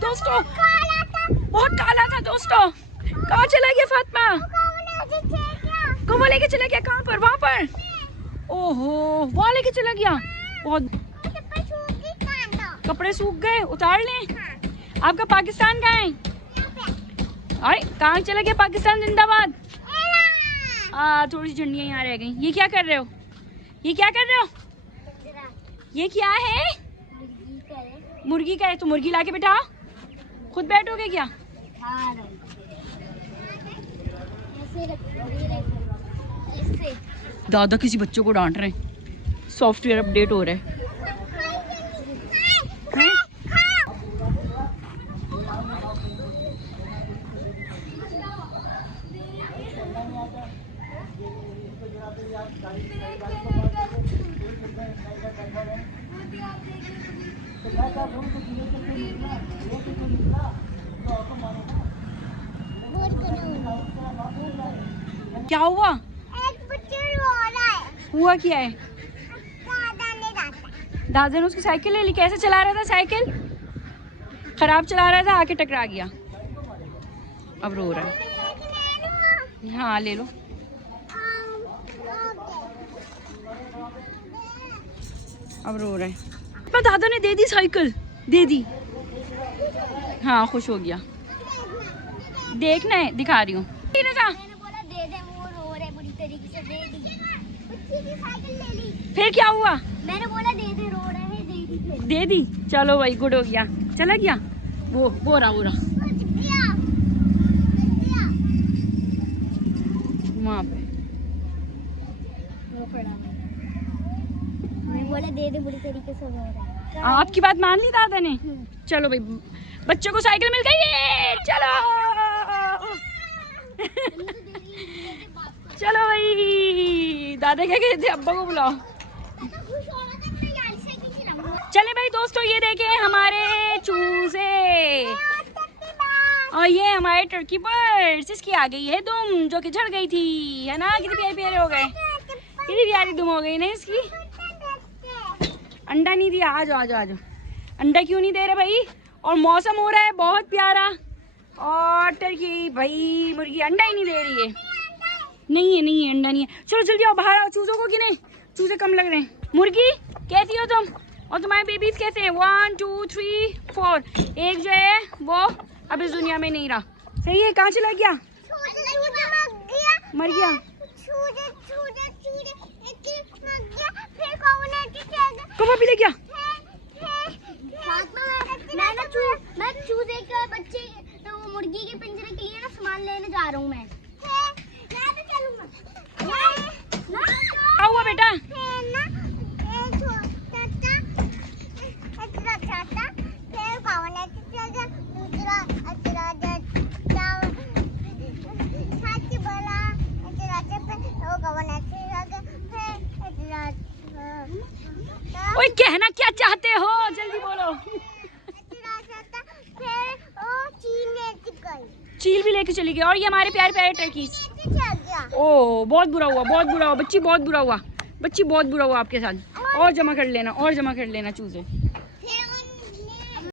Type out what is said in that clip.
दोस्तों, बहुत काला था दोस्तों। कहाँ चला गया फातिमा? को वो लेके चला गया? कहाँ पर? वहाँ पर। ओहो, वहाँ लेके चला गया। बहुत कपड़े सूख गए, उतार लें। आपका पाकिस्तान कहाँ है? अरे कहाँ चला गया पाकिस्तान जिंदाबाद? थोड़ी सी झंडियाँ यहाँ रह गई। ये क्या कर रहे हो? ये क्या कर रहे हो? ये क्या है? मुर्गी का है। तो मुर्गी लाके बिठाओ। खुद बैठोगे क्या? दादा किसी बच्चों को डांट रहे हैं। सॉफ्टवेयर अपडेट हो रहा है। क्या हुआ? एक बच्चा रो रहा है। हुआ क्या है? दादा ने डांटा। दादा ने उसकी साइकिल ले ली। कैसे चला रहा था साइकिल? खराब चला रहा था, आके टकरा गया। अब रो रहा है। हाँ ले लो। अब रो रहा है। पर दादा ने दे दी साइकिल, दे दी। हाँ खुश हो गया। देखना है, दिखा रही हूँ। मैंने बोला दे दे, वो रो रहे बुरी तरीके से, दे दी। बच्ची की साइकिल ले ली। फिर क्या हुआ? मैंने बोला दे दे, रो रहे हैं, दे दी फिर। दे दी। चलो भाई, गुड हो गया। चला गया वो रहा वहाँ पे। मैंने बोला दे दे, बुरी तरीके से रो रहे हैं। आपकी बात मान ली दादा ने? चलो भाई, बच्चों को साइकिल मिल गई है। चलो चलो भाई, दादा क्या कहते थे? अब्बा को बुलाओ। चले भाई दोस्तों, ये देखें हमारे चूजे और ये हमारे टर्की बर्ड्स। इसकी आ गई है दुम, जो कि झड़ गई थी, है ना? कितने प्यारे प्यारे हो गए, कितनी प्यारी दुम हो गई ना इसकी। अंडा नहीं दिया। आ जाओ आ जाओ आ जाओ। अंडा क्यों नहीं दे रहे भाई? और मौसम हो रहा है बहुत प्यारा, और टर्की भाई मुर्गी अंडा ही नहीं दे रही है। नहीं है अंडा नहीं है। चलो जल्दी आओ, बाहर आओ। चूजों को गिने, चूजे कम लग रहे हैं। मुर्गी कैसी हो तुम? और तुम्हारे बेबीज कैसे हैं? 1 2 3 4। एक जो है वो अब इस दुनिया में नहीं रहा। सही है। कहाँ चला गया? मर गया। कौवा भी ले गया। मैं चूजे के बच्चे, तो वो मुर्गी के पिंजरे के लिए ना सामान लेने जा रहा हूँ मैं। क्या हुआ बेटा? ओए कहना क्या चाहते हो? जल्दी बोलो। चील भी लेके चली गई। और ये हमारे प्यारे प्यारे टर्कीज। ओ बहुत बुरा हुआ, बहुत बुरा हुआ बच्ची, बहुत बुरा हुआ बच्ची, बहुत बुरा हुआ आपके साथ। और जमा कर लेना, और जमा कर लेना चूजे।